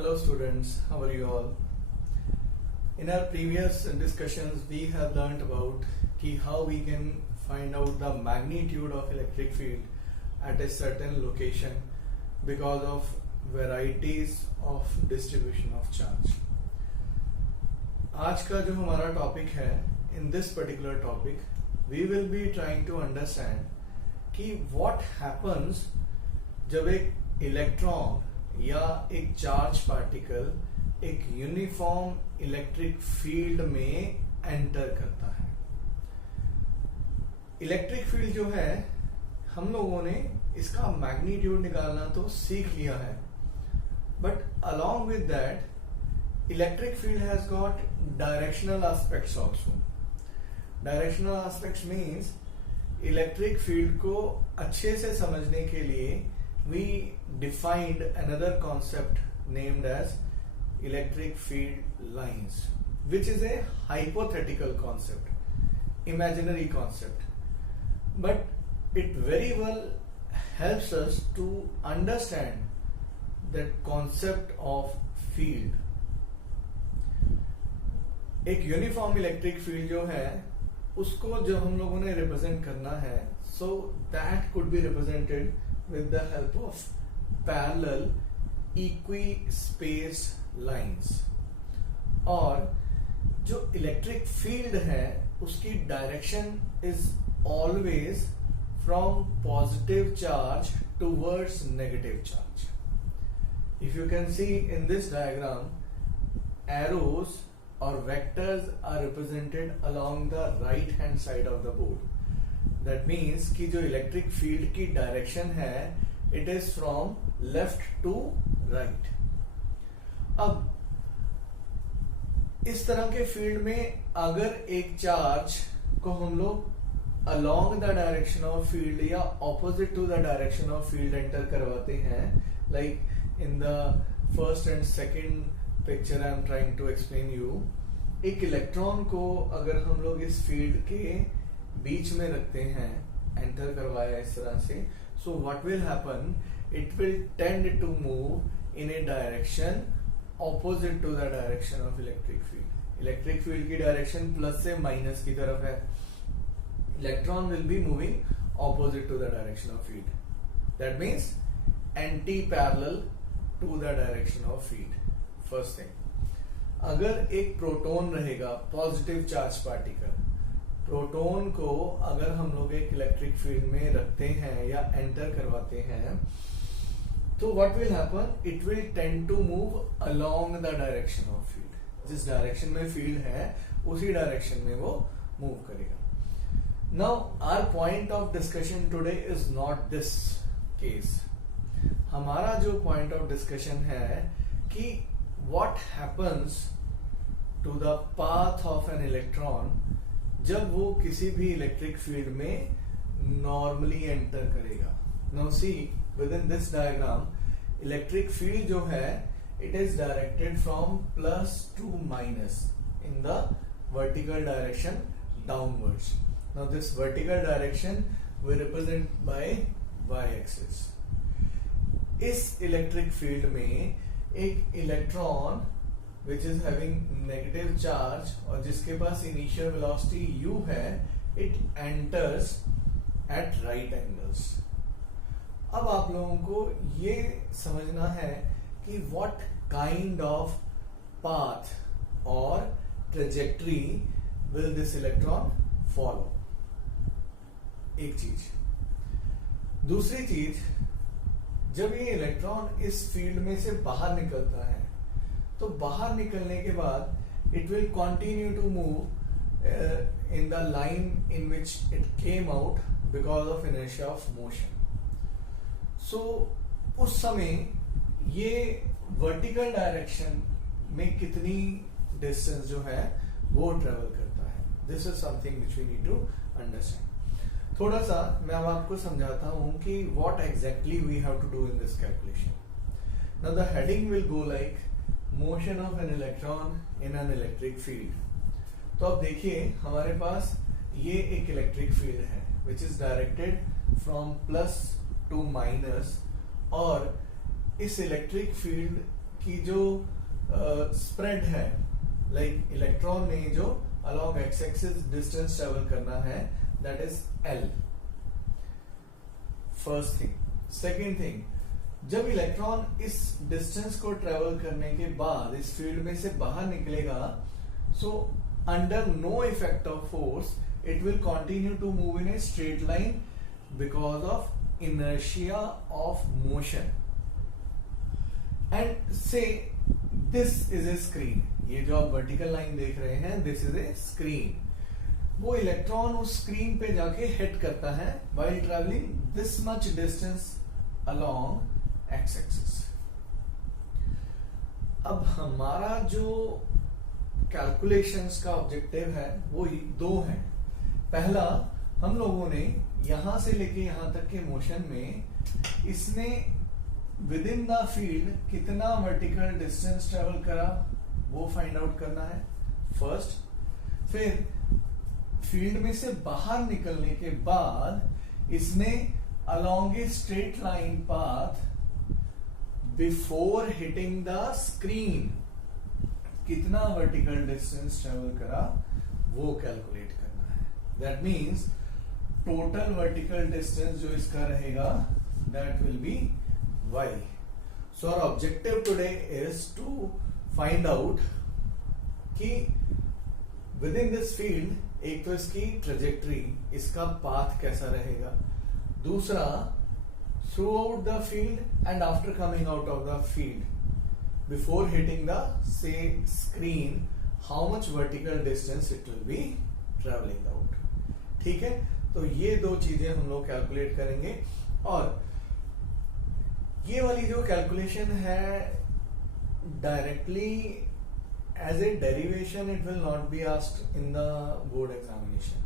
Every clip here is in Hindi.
Hello students, how are you all? In our previous discussions we have learnt about how we can find out the magnitude of electric field at a certain location because of varieties of distribution of charge. आज का जो हमारा टॉपिक है, in this particular topic we will be trying to understand कि what happens जब एक इलेक्ट्रॉन या एक चार्ज पार्टिकल एक यूनिफॉर्म इलेक्ट्रिक फील्ड में एंटर करता है। इलेक्ट्रिक फील्ड जो है, हम लोगों ने इसका मैग्नीट्यूड निकालना तो सीख लिया है, but along with that electric field has got directional aspects also. Directional aspects means electric field को अच्छे से समझने के लिए we defined another concept named as electric field lines, which is a hypothetical concept, imaginary concept, but it very well helps us to understand that concept of field. एक यूनिफॉर्म इलेक्ट्रिक फील्ड जो है उसको जब हम लोगों ने रिप्रेजेंट करना है, so that could be represented with the help of parallel equi-spaced lines। और जो इलेक्ट्रिक फील्ड है उसकी direction is always from positive charge towards negative charge. If you can see in this diagram, arrows और vectors are represented along the right hand side of the board. That means कि जो इलेक्ट्रिक फील्ड की डायरेक्शन है it is from left to right. अब इस तरह के फील्ड में अगर एक चार्ज को हम लोग along the direction of field या opposite to the direction of field enter करवाते हैं, like in the first and second picture I am trying to explain you, एक इलेक्ट्रॉन को अगर हम लोग इस फील्ड के बीच में रखते हैं, एंटर करवाया इस तरह से, so what will happen, it will tend to move in a direction opposite to the direction of electric field. Electric field की डायरेक्शन प्लस से माइनस की तरफ है, electron will be moving opposite to the direction of field. That means anti parallel to the direction of field. First thing, अगर एक प्रोटॉन रहेगा, पॉजिटिव चार्ज पार्टिकल, प्रोटॉन को अगर हम लोग एक इलेक्ट्रिक फील्ड में रखते हैं या एंटर करवाते हैं, तो what will happen, it will tend to move along the direction of field. जिस डायरेक्शन में फील्ड है उसी डायरेक्शन में वो मूव करेगा। Now our point of discussion today is not this case. हमारा जो पॉइंट ऑफ डिस्कशन है कि what happens to the path of an electron जब वो किसी भी इलेक्ट्रिक फील्ड में नॉर्मली एंटर करेगा। Now see, within this diagram electric field जो है it is directed from plus to minus in the vertical direction downwards. Now this vertical direction we represent by Y axis. इस इलेक्ट्रिक फील्ड में एक electron which is having negative charge और जिसके पास initial velocity u है, it enters at right angles। अब आप लोगों को ये समझना है कि what kind of path और trajectory will this electron follow। एक चीज। दूसरी चीज, जब ये इलेक्ट्रॉन इस फील्ड में से बाहर निकलता है तो बाहर निकलने के बाद it will continue to move in the line in which it came out because of inertia of motion. So उस समय ये वर्टिकल डायरेक्शन में कितनी डिस्टेंस जो है वो ट्रेवल करता है। This is something which we need to understand. थोड़ा सा मैं अब आपको समझाता हूं कि what exactly we have to do in this calculation. Now the heading will go like motion of an electron in an electric field. तो अब देखिए हमारे पास ये एक इलेक्ट्रिक फील्ड है which is directed from plus to minus, और इस इलेक्ट्रिक फील्ड कि जो स्प्रेड है, लाइक इलेक्ट्रॉन ने जो along x axis distance travel करना है, that is L। First thing. Second thing, जब इलेक्ट्रॉन इस डिस्टेंस को ट्रेवल करने के बाद इस फील्ड में से बाहर निकलेगा, so under no effect of force it will continue to move in a straight line because of inertia of motion, and say this is a screen। ये जो आप वर्टिकल लाइन देख रहे हैं, this is a screen। वो इलेक्ट्रॉन उस स्क्रीन पे जाके हिट करता है while traveling this much distance along x axis। अब हमारा जो कैलकुलेशंस का ऑब्जेक्टिव है वो दो है। पहला, हम लोगों ने यहां से लेके यहां तक के मोशन में इसने विद इन द फील्ड कितना वर्टिकल डिस्टेंस ट्रेवल करा वो फाइंड आउट करना है फर्स्ट। फिर फील्ड में से बाहर निकलने के बाद इसने along a straight line path before hitting the screen कितना वर्टिकल डिस्टेंस ट्रेवल करा वो कैलकुलेट करना है। That means total vertical distance जो इसका रहेगा that will be y। So our objective today is to find out कि विद इन दिस फील्ड एक तो इसकी ट्रेजेक्टरी, इसका पाथ कैसा रहेगा, दूसरा throughout the field and after coming out of the field before hitting the say screen how much vertical distance it will be traveling out। ठीक है, तो ये दो चीजें हम लोग कैलकुलेट करेंगे। और ये वाली जो कैलकुलेशन है directly as a derivation it will not be asked in the board examination,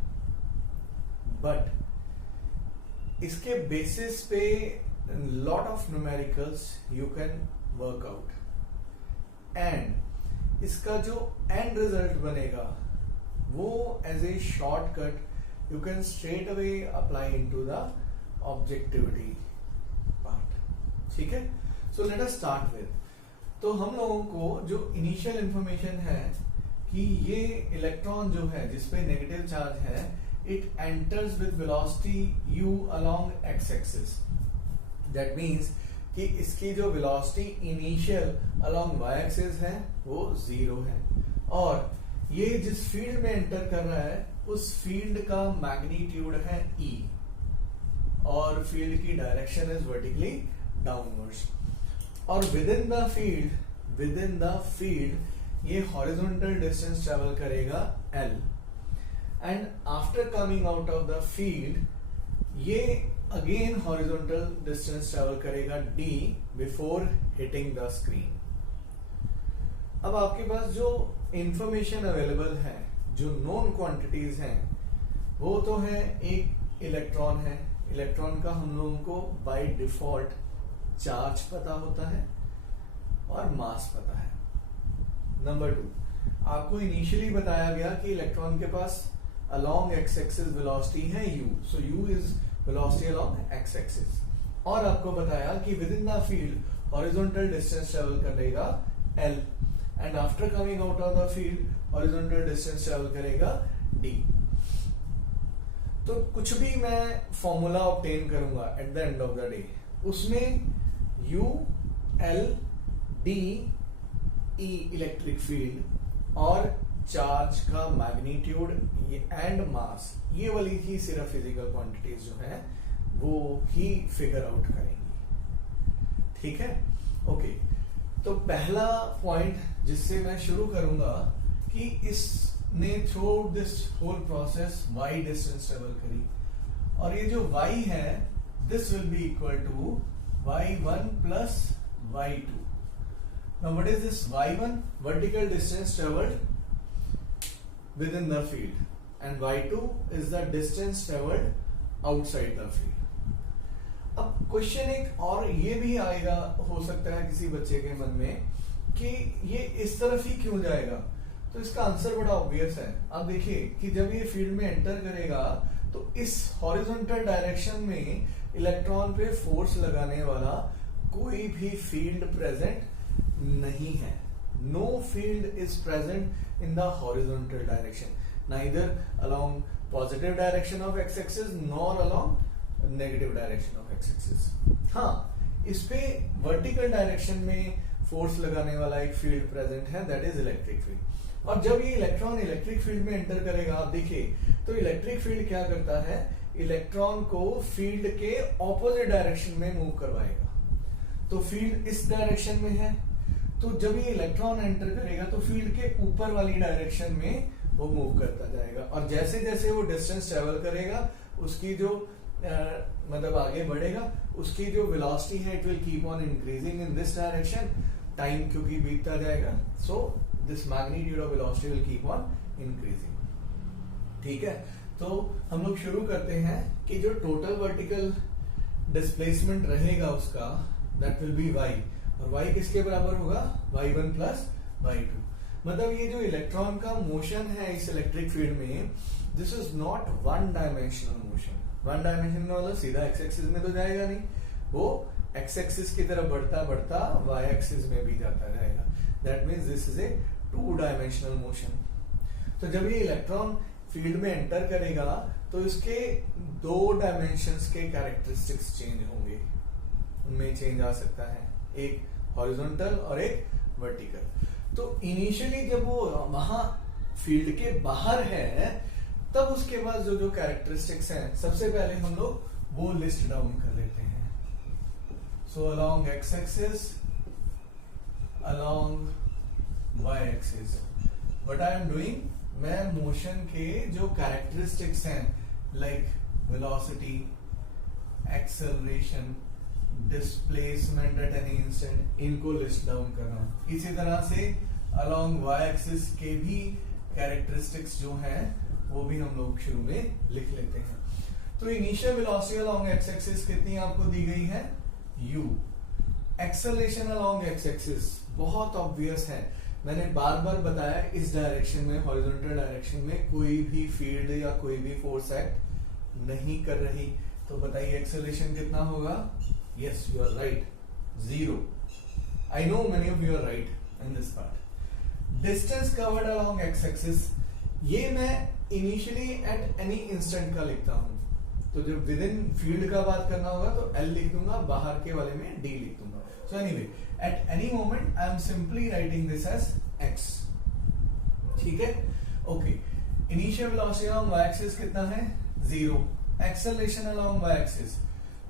but इसके बेसिस पे lot of numericals you can work out, and इसका जो एंड रिजल्ट बनेगा वो as a shortcut you can straight away apply into the objectivity part. ठीक है, so let us start with, तो हम लोगों को जो इनिशियल इंफॉर्मेशन है कि ये इलेक्ट्रॉन जो है जिसपे नेगेटिव चार्ज है, it enters with velocity u along x axis. That means कि इसकी जो velocity initial along y axis है वो 0 है, और ये जिस फील्ड में एंटर कर रहा है उस फील्ड का मैग्नीट्यूड है E, और फील्ड की डायरेक्शन इज वर्टिकली डाउनवर्ड्स। और विद इन द फील्ड ये हॉरिजॉन्टल डिस्टेंस ट्रेवल करेगा L, and after coming out of the field ये अगेन हॉरिजॉन्टल डिस्टेंस ट्रेवल करेगा D before hitting the screen. अब आपके पास जो इंफॉर्मेशन अवेलेबल है, जो नोन क्वांटिटीज हैं, वो तो है एक इलेक्ट्रॉन है। इलेक्ट्रॉन का हम लोगों को बाय डिफॉल्ट चार्ज पता होता है और मास पता है। नंबर 2, आपको इनिशियली बताया गया कि इलेक्ट्रॉन के पास अलोंग एक्स एक्सिस वेलोसिटी है u, so u is velocity along x axis, और आपको बताया कि within the field horizontal distance travel करेगा L, and after coming out of the field horizontal distance travel करेगा D। तो कुछ भी मैं फॉर्मूला ऑब्टेन करूंगा at the end of the day, उसमें U, L, D, E electric field और चार्ज का मैग्नीट्यूड एंड मास, ये वाली ही सिर्फ फिजिकल क्वांटिटीज जो है वो ही फिगर आउट करेंगी। ठीक है, ओके। तो पहला पॉइंट जिससे मैं शुरू करूंगा कि इसने through this whole process y distance travel करी, और ये जो y है this will be equal to y1 plus y2। Now what is this y1? Vertical distance traveled within the field, and y2 is the distance traveled outside the field. अब क्वेश्चन एक और ये भी आएगा, हो सकता है किसी बच्चे के मन में, कि ये इस तरफ ही क्यों जाएगा। तो इसका आंसर बड़ा ऑब्वियस है। आप देखिए कि जब ये फील्ड में एंटर करेगा तो इस हॉरिजॉन्टल डायरेक्शन में इलेक्ट्रॉन पे फोर्स लगाने वाला कोई भी फील्ड प्रेजेंट नहीं है. Know field is present in the horizontal direction, neither along positive direction of x axis nor along negative direction of x axis. हाँ, इस पे वर्टिकल डायरेक्शन में फोर्स लगाने वाला एक फील्ड प्रेजेंट है, दैट इज इलेक्ट्रिक फील्ड. और जब ये इलेक्ट्रॉन इलेक्ट्रिक फील्ड में एंटर करेगा, आप देखिए तो इलेक्ट्रिक फील्ड क्या करता है, इलेक्ट्रॉन को फील्ड के ऑपोजिट डायरेक्शन में मूव करवाएगा. तो फील्ड इस डायरेक्शन में है, तो जब ये इलेक्ट्रॉन एंटर करेगा तो फील्ड के ऊपर वाली डायरेक्शन में वो मूव करता जाएगा. और जैसे जैसे वो डिस्टेंस ट्रेवल करेगा, उसकी जो मतलब आगे बढ़ेगा, उसकी जो वेलोसिटी है it will keep on increasing in this direction. Time क्योंकि बीतता जाएगा, so this magnitude of velocity will keep on increasing. ठीक है, तो हम लोग शुरू करते हैं कि जो टोटल वर्टिकल डिस्प्लेसमेंट रहेगा उसका, दैट विल बी y. और y किसके बराबर होगा, y1 प्लस y2. मतलब ये जो इलेक्ट्रॉन का मोशन है इस इलेक्ट्रिक फील्ड में, this is not one dimensional motion. One dimensional वाला सीधा एक्स एक्सिस में तो जाएगा नहीं, वो एक्स एक्सिस की तरफ बढ़ता बढ़ता वाई एक्सिस में भी जाता रहेगा. That means this is a two dimensional motion. तो जब ये इलेक्ट्रॉन फील्ड में एंटर करेगा तो इसके दो डायमेंशंस के कैरेक्टरिस्टिक्स चेंज होंगे, उनमें चेंज आ सकता है, एक हॉरिजॉन्टल और एक वर्टिकल. तो इनिशियली जब वो वहां फील्ड के बाहर है, तब उसके बाद जो जो कैरेक्टरिस्टिक्स हैं, सबसे पहले हम लोग वो लिस्ट डाउन कर लेते हैं. So along x axis, along Y axis, what I am doing, मैं मोशन के जो कैरेक्टरिस्टिक्स हैं like velocity, acceleration, displacement at any instant, इनको लिस्ट डाउन कर रहा हूं. इसी तरह से अलोंग वाई एक्सिस के भी कैरेक्टरिस्टिक्स जो हैं वो भी हम लोग शुरू में लिख लेते हैं. तो initial velocity along x axis कितनी आपको दी गई है, u. Acceleration along x axis बहुत ऑब्वियस है, मैंने बार बार बताया, इस डायरेक्शन में, हॉरिजॉन्टल डायरेक्शन में कोई भी फील्ड या कोई भी फोर्स एक्ट नहीं कर रही. तो बताइए एक्सेलरेशन कितना होगा. Yes, you are right, 0. I know many of you are right in this part. Distance covered along x axis, ये मैं इनिशियली एट एनी इंस्टेंट का लिखता हूं. तो जब विद इन फील्ड का बात करना होगा तो L लिख दूंगा, बाहर के वाले में D लिख दूंगा. So anyway, at any moment I am simply writing this as x. ठीक है, okay. Initial velocity along y axis कितना है, 0. एक्सेलरेशन अलोंग y एक्सिस,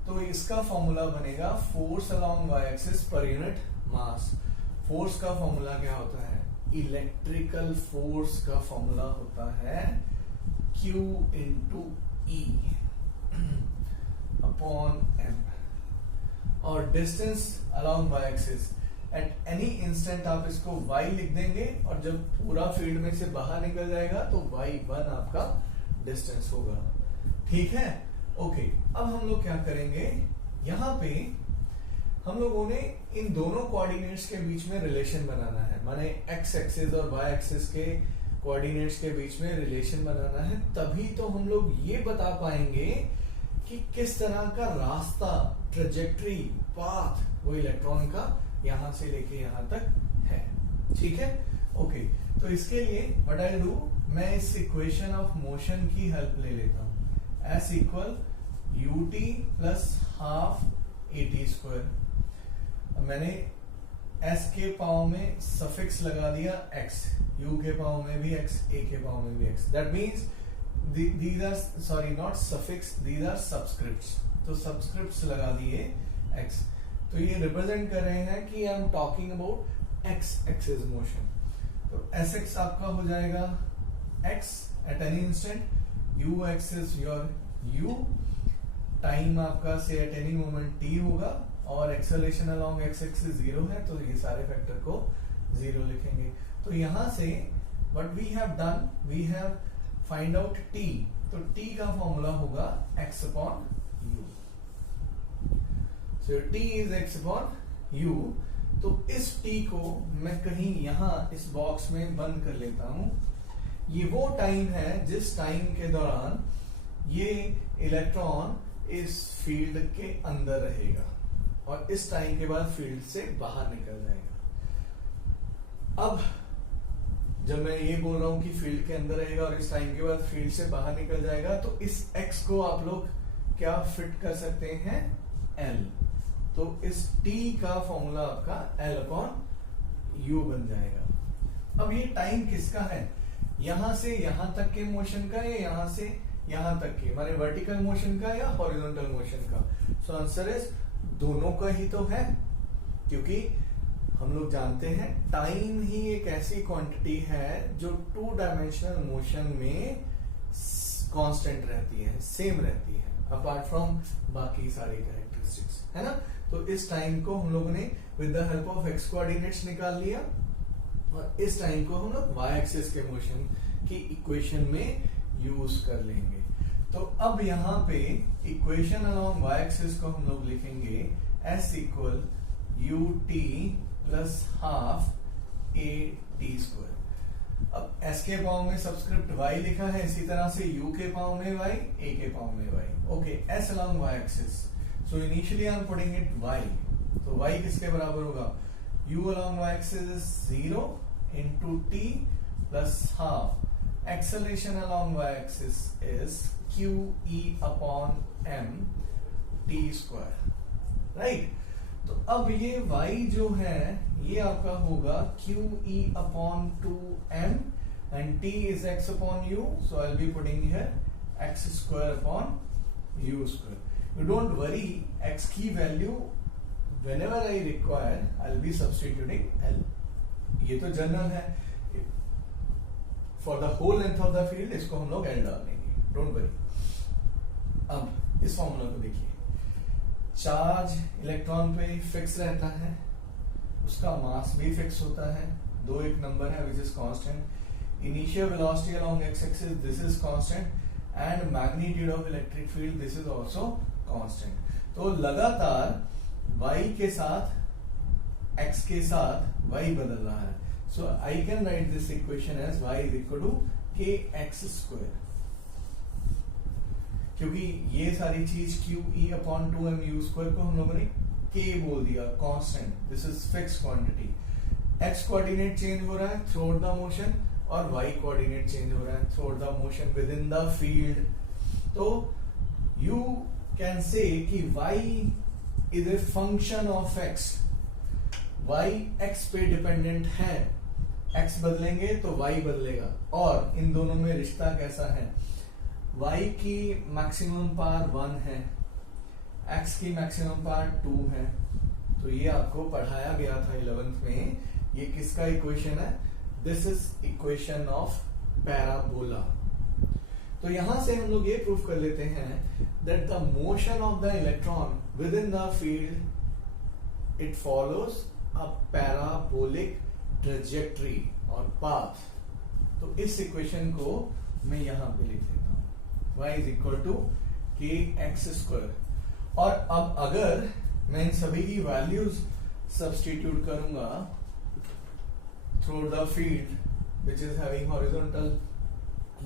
तो इसका फॉर्मूला बनेगा force along y axis per unit mass. Force का फॉर्मूला क्या होता है, इलेक्ट्रिकल फोर्स का फॉर्मूला होता है Q into E upon M. और distance along y axis, eight any instant आप इसको y लिख देंगे, और जब पूरा फील्ड में से बाहर निकल जाएगा तो y1 आपका डिस्टेंस होगा. ठीक है, ओके. अब हम लोग क्या करेंगे, यहां पे हम लोगों ने इन दोनों कोऑर्डिनेट्स के बीच में रिलेशन बनाना है, माने एक्स एक्सिस और वाई एक्सिस के कोऑर्डिनेट्स के बीच में रिलेशन बनाना है. तभी तो हम लोग ये बता पाएंगे कि किस तरह का रास्ता, ट्रेजेक्टरी, पाथ वो इलेक्ट्रॉन का यहां से लेके यहां तक है. ठीक है, ओके. तो इसके लिए व्हाट आई डू, मैं इस इक्वेशन ऑफ मोशन की हेल्प ले लेता हूं. S equal ut plus half at square. मैंने S के पाव में सफिक्स लगा दिया x, u के पाव में भी x, a के पाव में भी x. That means these are, sorry, not suffix, these are subscripts. तो subscripts लगा दिए x. तो ये रिप्रेजेंट कर रहे हैं कि I am talking about x axis motion. तो sx आपका हो जाएगा x eight any instant, u axis your u, time आपका से एट एनी मोमेंट t होगा, और एक्सेलरेशन अलोंग x एक्सिस 0 है, तो ये सारे फैक्टर को 0 लिखेंगे. तो यहां से what we have done, we have find out t. तो t का फॉर्मूला होगा x upon u. So t is x upon u. तो इस t को मैं कहीं यहां इस बॉक्स में बंद कर लेता हूं. ये वो टाइम है जिस टाइम के दौरान ये इलेक्ट्रॉन इस फील्ड के अंदर रहेगा, और इस टाइम के बाद फील्ड से बाहर निकल जाएगा. अब जब मैं ये बोल रहा हूं कि फील्ड के अंदर रहेगा और इस टाइम के बाद फील्ड से बाहर निकल जाएगा, तो इस x को आप लोग क्या फिट कर सकते हैं, L। तो इस t का फॉर्मूला आपका L अपॉन U बन जाएगा। अब ये टाइम किसका है, यहां से यहां तक के मोशन का या यहां से यहां तक के, माने वर्टिकल मोशन का या हॉरिजॉन्टल मोशन का। सो आंसर इज दोनों का ही तो है, क्योंकि हम लोग जानते हैं टाइम ही एक ऐसी क्वांटिटी है जो 2 डायमेंशनल मोशन में कांस्टेंट रहती है, सेम रहती है, अपार्ट फ्रॉम बाकी सारी कैरेक्टरिस्टिक्स, है ना। तो इस टाइम को हम लोगों ने with the help of x coordinates निकाल लिया, और इस टाइम को हम लोग वाई एक्सिस के मोशन की इक्वेशन में यूज कर लेंगे। तो अब यहाँ पे इक्वेशन अलोंग वाई एक्सिस को हम लोग लिखेंगे s equal U T plus half A T square. अब s के पावर में सबस्क्रिप्ट y लिखा है, इसी तरह से u के पावर में y, a के पावर में y। Okay, s along y axis, so initially I am putting it y, तो y किसके बराबर होगा, u along y axis is 0 into t plus half, acceleration along y axis is q e upon m t square, right। तो अब ये y जो है ये आपका होगा q e upon 2m and t is x upon u, so I'll be putting here x square upon u square। You don't worry, x की value whenever I require I'll be substituting L। ये तो जनरल है, for the whole length of the field इसको हम लोग L डाल देंगे, don't worry। अब इस फॉर्मूला को देखिए, चार्ज इलेक्ट्रॉन पे फिक्स रहता है, उसका मास भी फिक्स होता है, दो एक नंबर है which is constant, initial velocity along x axis this is constant, and magnitude of electric field this is also constant. तो लगातार y के साथ x के साथ y बदल रहा है, so I can write this equation as y is equal to के एक्स स्क्वायर, क्योंकि ये सारी चीज q e upon 2m u square को हम लोगों ने k बोल दिया, constant, this is fix quantity. x coordinate change हो रहा है थ्रू आउट द मोशन, और y कोऑर्डिनेट चेंज हो रहा है throughout the motion within the field. तो you कैन से कि y is a function of x, y x पे डिपेंडेंट है, x बदलेंगे तो y बदलेगा, और इन दोनों में रिश्ता कैसा है, y की मैक्सिमम पावर 1 है, x की मैक्सिमम पावर 2 है। तो ये आपको पढ़ाया गया था 11th में, ये किसका इक्वेशन है, this is equation of parabola. तो यहां से हम लोग ये प्रूफ कर लेते हैं that the motion of the electron with in the field it follows a parabolic trajectory और पाथ। तो इस इक्वेशन को मैं यहां पे लिख देता हूं, y इज इक्वल टू के एक्स स्क्वायर। और अब अगर मैं इन सभी की वैल्यूज सब्स्टिट्यूट करूंगा through the field which is having horizontal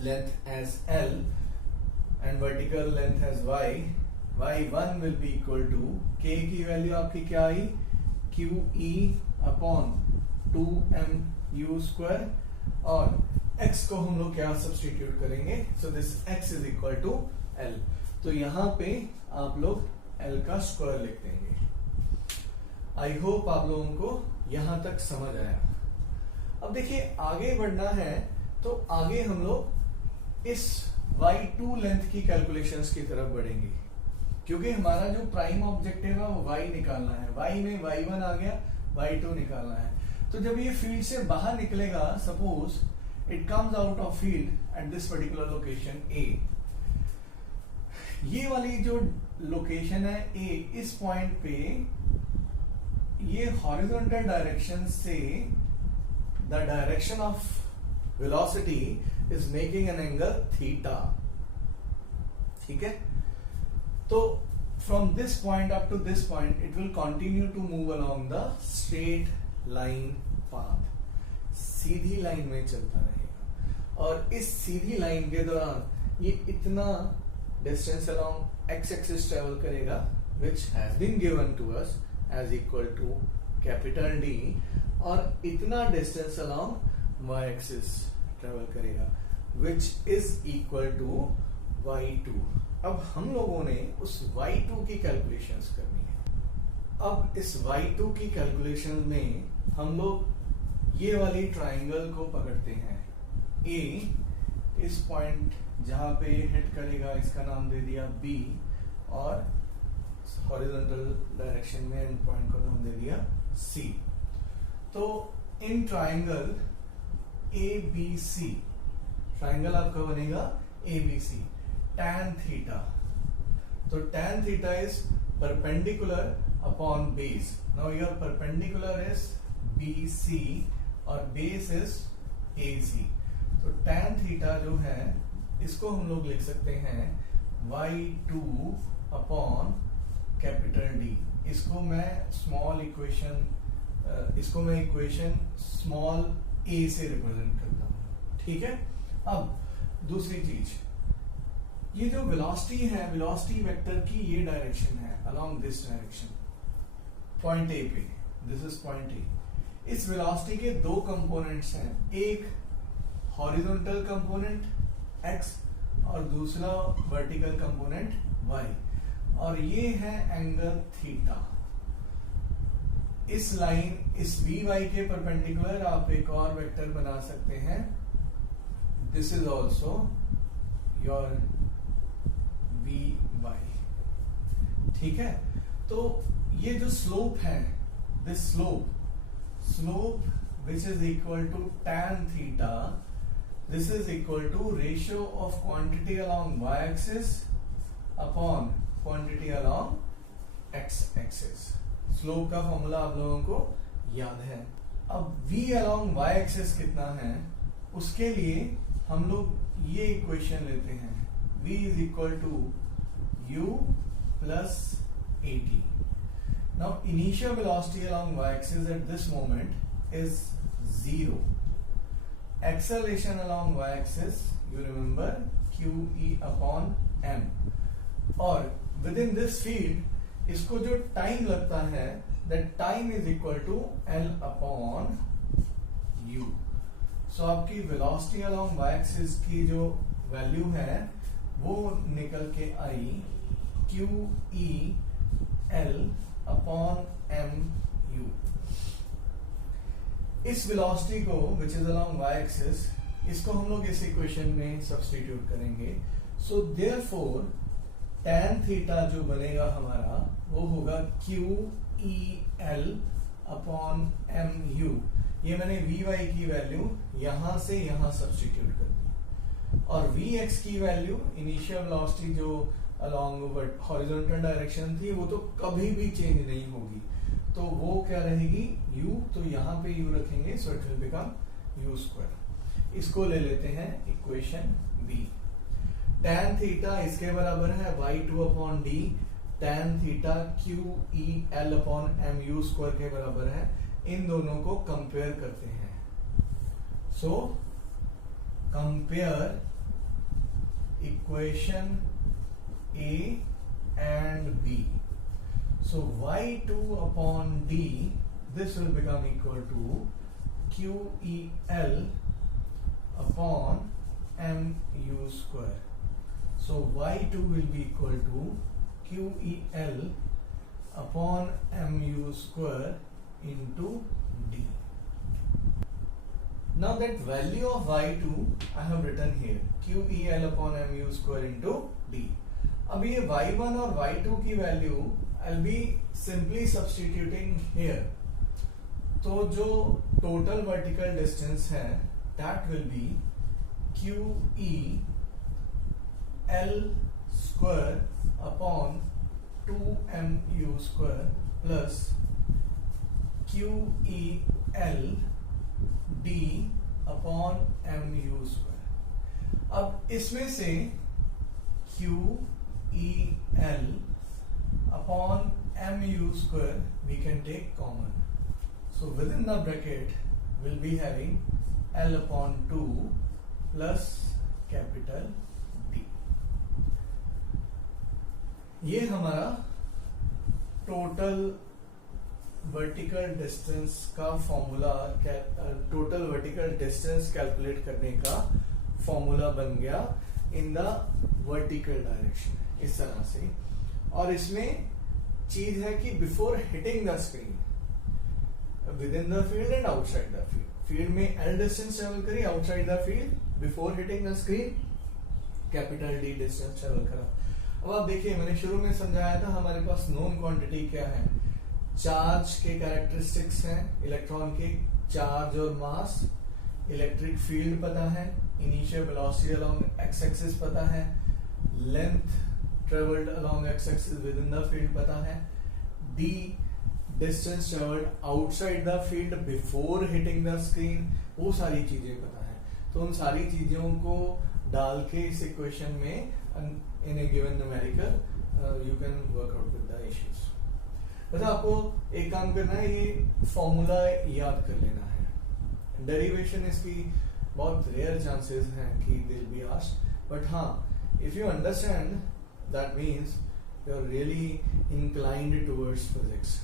length as L and vertical length as y, y1 will be equal to k की वैल्यू आपकी क्या आई, q e upon 2m u square, और x को हम लोग क्या सब्स्टिट्यूट करेंगे, so this x is equal to L। तो यहां पे आप लोग L का स्क्वायर लिख देंगे। आई होप आप लोगों को यहां तक समझ आया। अब देखिए आगे बढ़ना है, तो आगे हम लोग इस y2 लेंथ की कैलकुलेशंस की तरफ बढ़ेंगे, क्योंकि हमारा जो प्राइम ऑब्जेक्टिव है वो y निकालना है, y में y1 आ गया, y2 निकालना है। तो जब ये फील्ड से बाहर निकलेगा, suppose it comes out of field at this particular location A, ये वाली जो लोकेशन है A, इस पॉइंट पे ये हॉरिजॉन्टल डायरेक्शन से the direction of velocity is making an angle theta, ठीक है। तो from this point up to this point it will continue to move along the straight line path, सीधी लाइन में चलता रहेगा, और इस सीधी लाइन के दौरान ये इतना distance along x axis travel करेगा, which has been given to us as equal to capital D, और इतना distance along y axis travel करेगा which is equal to y2। अब हम लोगों ने उस y2 की कैलकुलेशंस करनी है। अब इस y2 की कैलकुलेशन में हम लोग ये वाली ट्राइंगल को पकड़ते हैं। A इस पॉइंट जहां पे हिट करेगा इसका नाम दे दिया B, और हॉरिजॉन्टल डायरेक्शन में एंड पॉइंट को नाम दे दिया C। तो इन ट्राइंगल ABC, ट्राइंगल आपका बनेगा ABC, tan थीटा। तो tan theta is perpendicular upon base. Now your perpendicular is BC और बेस इज AC। तो tan थीटा जो है इसको हम लोग लिख सकते हैं y2 अपॉन कैपिटल D। इसको मैं स्मॉल इक्वेशन स्मॉल a से रिप्रेजेंट करता हूं, ठीक है। अब दूसरी चीज, ये जो वेलोसिटी है, वेलोसिटी वेक्टर की ये डायरेक्शन है along this direction, point A पे, दिस इज पॉइंट ए। इस वेलोसिटी के दो कंपोनेंट्स हैं, एक हॉरिजॉन्टल कंपोनेंट x और दूसरा वर्टिकल कंपोनेंट y, और ये है एंगल थीटा। इस लाइन, इस vy के परपेंडिकुलर आप एक और वेक्टर बना सकते हैं, this is also your vy, ठीक है। तो ये जो स्लोप है, this slope which is equal to tan theta, this is equal to ratio of quantity along y axis upon quantity along x axis। Slope का फॉर्मूला आप लोगों को याद है। अब v along y axis कितना है, उसके लिए हम लोग ये इक्वेशन लेते हैं, v is equal to u plus at। Now initial velocity along y axis at this moment is 0. Acceleration along y axis, you remember, qe upon m, और within this field इसको जो टाइम लगता है, that time is equal to l upon u। सो आपकी वेलोसिटी along y axis की जो वैल्यू है वो निकल के आई QE L अपॉन MU। इस वेलोसिटी को which is along y axis, इसको हम लोग इस इक्वेशन में सब्स्टिट्यूट करेंगे। सो देयरफॉर tan थीटा जो बनेगा हमारा वो होगा QEL अपॉन MU। ये मैंने Vy की वैल्यू यहां से यहां सब्स्टिट्यूट कर दी, और Vx की वैल्यू इनिशियल वेलोसिटी जो अलोंग हॉरिजॉन्टल डायरेक्शन थी वो तो कभी भी चेंज नहीं होगी, तो वो क्या रहेगी u, तो यहां पे u रखेंगे, so it will become u²। इसको ले लेते हैं इक्वेशन b। tan थीटा इसके बराबर है y2 upon d, tan theta QEL upon MU² के बराबर है। इन दोनों को कंपेयर करते हैं, so compare equation A and B। So y2 upon d, this will become equal to QEL upon MU²। So y2 will be equal to QEL upon MU² into d। Now that value of y2 I have written here, QEL upon MU² into d। अब ये y1 और y2 की value I'll be simply substituting here। तो जो टोटल वर्टिकल डिस्टेंस है that will be QEL² upon 2MU² plus QEL d upon MU²। अब इसमें से QEL upon MU² we can take common, so within the bracket we'll be having L upon 2 plus capital D। ये हमारा टोटल वर्टिकल डिस्टेंस का formula, total vertical distance calculate करने का फॉर्मूला बन गया इन द वर्टिकल डायरेक्शन, इस तरह से। और इसमें चीज है कि before hitting the screen, within the field and outside the field, field में L डिस्टेंस ट्रेवल करी, outside the field before hitting the screen capital D distance travel करा। अब आप देखिए, मैंने शुरू में समझाया था हमारे पास नोन क्वांटिटी क्या है, चार्ज के कैरेक्टरिस्टिक्स हैं, इलेक्ट्रॉन के चार्ज और मास, इलेक्ट्रिक फील्ड पता है, initial velocity along x axis पता है, length travelled along x axis within the field पता है, D distance travelled outside the field before hitting the screen, वो सारी चीजें पता है। तो उन सारी चीजों को डाल के इस इक्वेशन में in a given numerical you can work out with the issues. बस आपको एक काम करना है, ये फॉर्मूला याद कर लेना है। डेरिवेशन इसकी बहुत रेयर चांसेस हैं कि they will be asked, but हाँ, if you understand that means you are really inclined towards physics.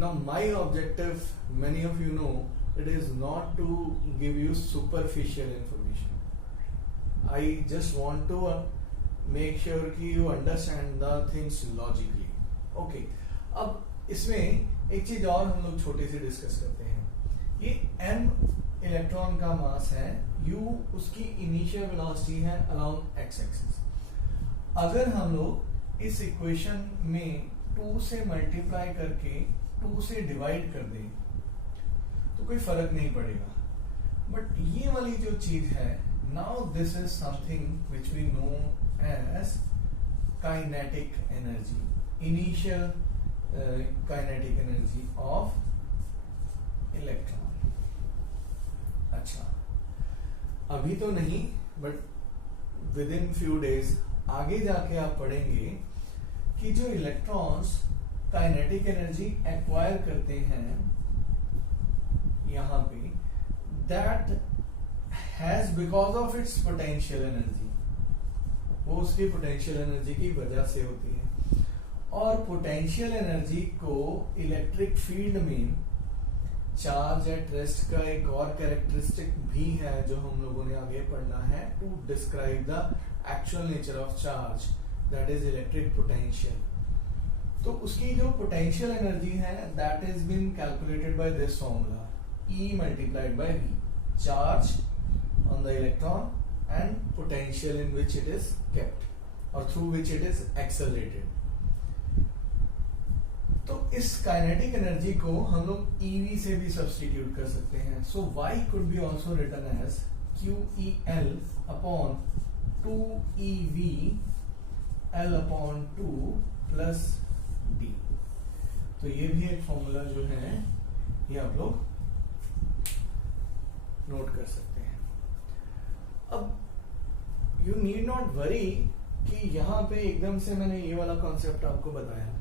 Now my objective, many of you know, it is not to give you superficial information. I just want to make sure कि you understand the things logically. Okay. अब इसमें एक चीज और हम लोग छोटे से डिस्कस करते हैं। ये m इलेक्ट्रॉन का मास है, u उसकी इनिशियल वेलोसिटी है अलोंग x एक्सिस। अगर हम लोग इस इक्वेशन में 2 से मल्टीप्लाई करके 2 से डिवाइड कर दें तो कोई फर्क नहीं पड़ेगा, बट ये वाली जो चीज है, now this is something which we know as kinetic energy, initial kinetic energy of electron. अच्छा, अभी तो नहीं, but within few days आगे जाके आप पढ़ेंगे कि जो इलेक्ट्रॉन्स काइनेटिक एनर्जी एक्वायर करते हैं यहां पे, that has because of its potential energy, वो उसकी पोटेंशियल एनर्जी की वजह से होती है। और पोटेंशियल एनर्जी को इलेक्ट्रिक फील्ड में चार्ज एट रेस्ट का एक और कैरेक्टरिस्टिक भी है जो हम लोगों ने आगे पढ़ना है, to describe the actual nature of charge, that is electric potential. तो उसकी जो पोटेंशियल एनर्जी है, that is been calculated by this formula, E multiplied by V, charge on the electron and potential in which it is kept और through which it is accelerated. तो इस काइनेटिक एनर्जी को हम लोग EV से भी सब्स्टिट्यूट कर सकते हैं। So Y could be also written as QEL upon 2EV L upon 2 plus D। तो ये भी एक फॉर्मूला जो है ये आप लोग नोट कर सकते हैं। अब यू नीड नॉट वरी कि यहां पे एकदम से मैंने ये वाला कॉन्सेप्ट आपको बताया।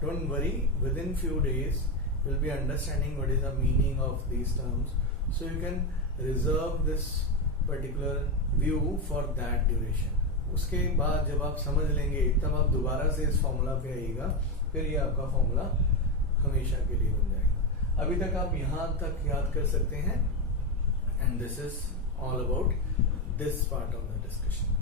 Don't worry, with in few days you will be understanding what is the meaning of these terms, so you can reserve this particular view for that duration. उसके बाद जब आप समझ लेंगे तब आप दोबारा से इस फॉर्मूला पे आइएगा, फिर ये आपका फॉर्मूला हमेशा के लिए बन जाएगा। अभी तक आप यहां तक याद कर सकते हैं, and this is all about this part of the discussion.